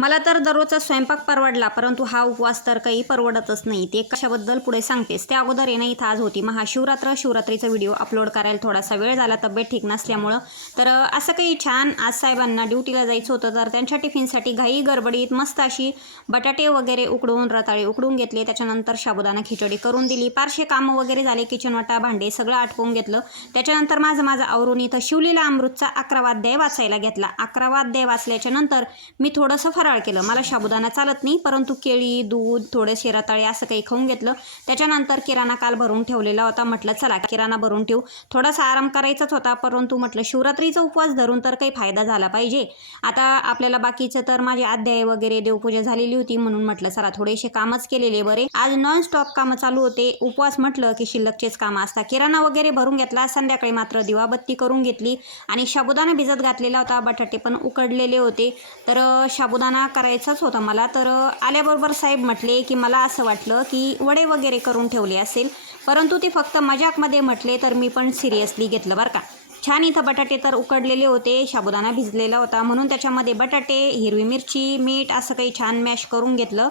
मला तर दररोजचा स्वयंपाक परवडला, परंतु हा उपवास तर काही परवडतच नाही. ते कशाबद्दल पुढे सांगतेस. त्या अगोदर इथं आज होती महाशिवरात्र. शिवरात्रीचा व्हिडिओ अपलोड करायला थोडासा वेळ झाला, तब्येत ठीक नसल्यामुळं. तर असं काही छान आज साहेबांना ड्युटीला जायचं होतं, तर त्यांच्या टिफिनसाठी घाई गडबडीत मस्त अशी बटाटे वगैरे उकडून रताळे उकडून घेतले. त्याच्यानंतर साबुदाणा खिचडी करून दिली. फारसे कामं वगैरे झाले, किचन वाटा भांडे सगळं आटपून घेतलं. त्याच्यानंतर माझं आवरून इथं शिवलीला अमृतचा 11वा अध्याय वाचायला घेतला. 11वा अध्याय वाचल्याच्या नंतर मी थोडंसं फराळ केलं. मला साबुदाणा चालत नाही, परंतु केळी दूध थोडेसे रताळे असं काही खाऊन घेतलं. त्याच्यानंतर किराणा काल भरून ठेवलेला होता. म्हटलं चला किराणा भरून ठेवू, थोडासा आराम करायचाच होता, परंतु म्हटलं शिवरात्रीचा उपवास धरून तर काही फायदा झाला पाहिजे. आता आपल्याला बाकीचं तर माझे अध्याय वगैरे देवपूजा झालेली होती, म्हणून म्हटलं चला थोडेसे कामच केलेले बरे. आज नॉन स्टॉप कामं चालू होते. उपवास म्हटलं की शिल्लकचेच कामं असतात. किराणा वगैरे भरून घेतला. संध्याकाळी मात्र दिवाबत्ती करून घेतली आणि साबुदाणा भिजत घातलेला होता. बटाटे पण उकडलेले होते, तर साबुदाणा करायचाच होता मला. तर आल्याबरोबर साहेब म्हटले की मला असं वाटलं की वडे वगैरे करून ठेवले असेल, परंतु ते फक्त मजाकमध्ये म्हटले, तर मी पण सिरियसली घेतलं बरं का. छान इथं बटाटे तर उकडलेले होते, साबुदाणा भिजलेला होता, म्हणून त्याच्यामध्ये बटाटे, हिरवी मिरची, मीठ असं काही छान मॅश करून घेतलं.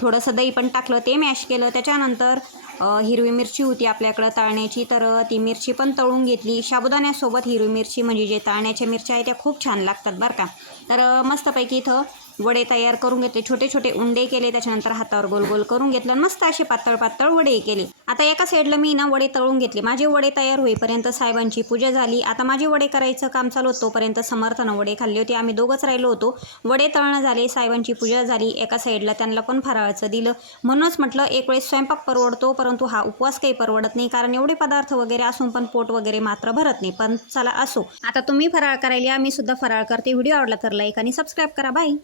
थोडंसं दही पण टाकलं, ते मॅश केलं. त्याच्यानंतर हिरवी मिरची होती आपल्याकडं तळण्याची, तर ती मिरची पण तळून घेतली. साबुदाण्यासोबत हिरवी मिरची म्हणजे जे तळण्याच्या मिरच्या आहेत त्या खूप छान लागतात बरं का. तर मस्तपैकी इथं वडे तयार करून घेतले. छोटे छोटे उंडे केले. त्याच्यानंतर हातावर गोल गोल करून घेतलं. मस्त असे पातळ पातळ वडे केले. आता एका साईडला मी वडे तळून घेतले. माझे वडे तयार होईपर्यंत साहेबांची पूजा झाली. आता माझे वडे करायचं काम चालू होतं, तोपर्यंत समर्थनं वडे खाल्ले होते. आम्ही दोघंच राहिलो होतो. वडे तळणं झाले, साहेबांची पूजा झाली. एका साईडला त्यांना पण फराळाचं दिलं. म्हणूनच म्हटलं एक वेळेस स्वयंपाक परवडतो, परंतु हा उपवास काही परवडत नाही, कारण एवढे पदार्थ वगैरे असून पण पोट वगैरे मात्र भरत नाही. पण चला असो, आता तुम्ही फराळ करायला, मी सुद्धा फराळ करते. व्हिडिओ आवडला तर लाईक आणि सबस्क्राईब करा. बाय.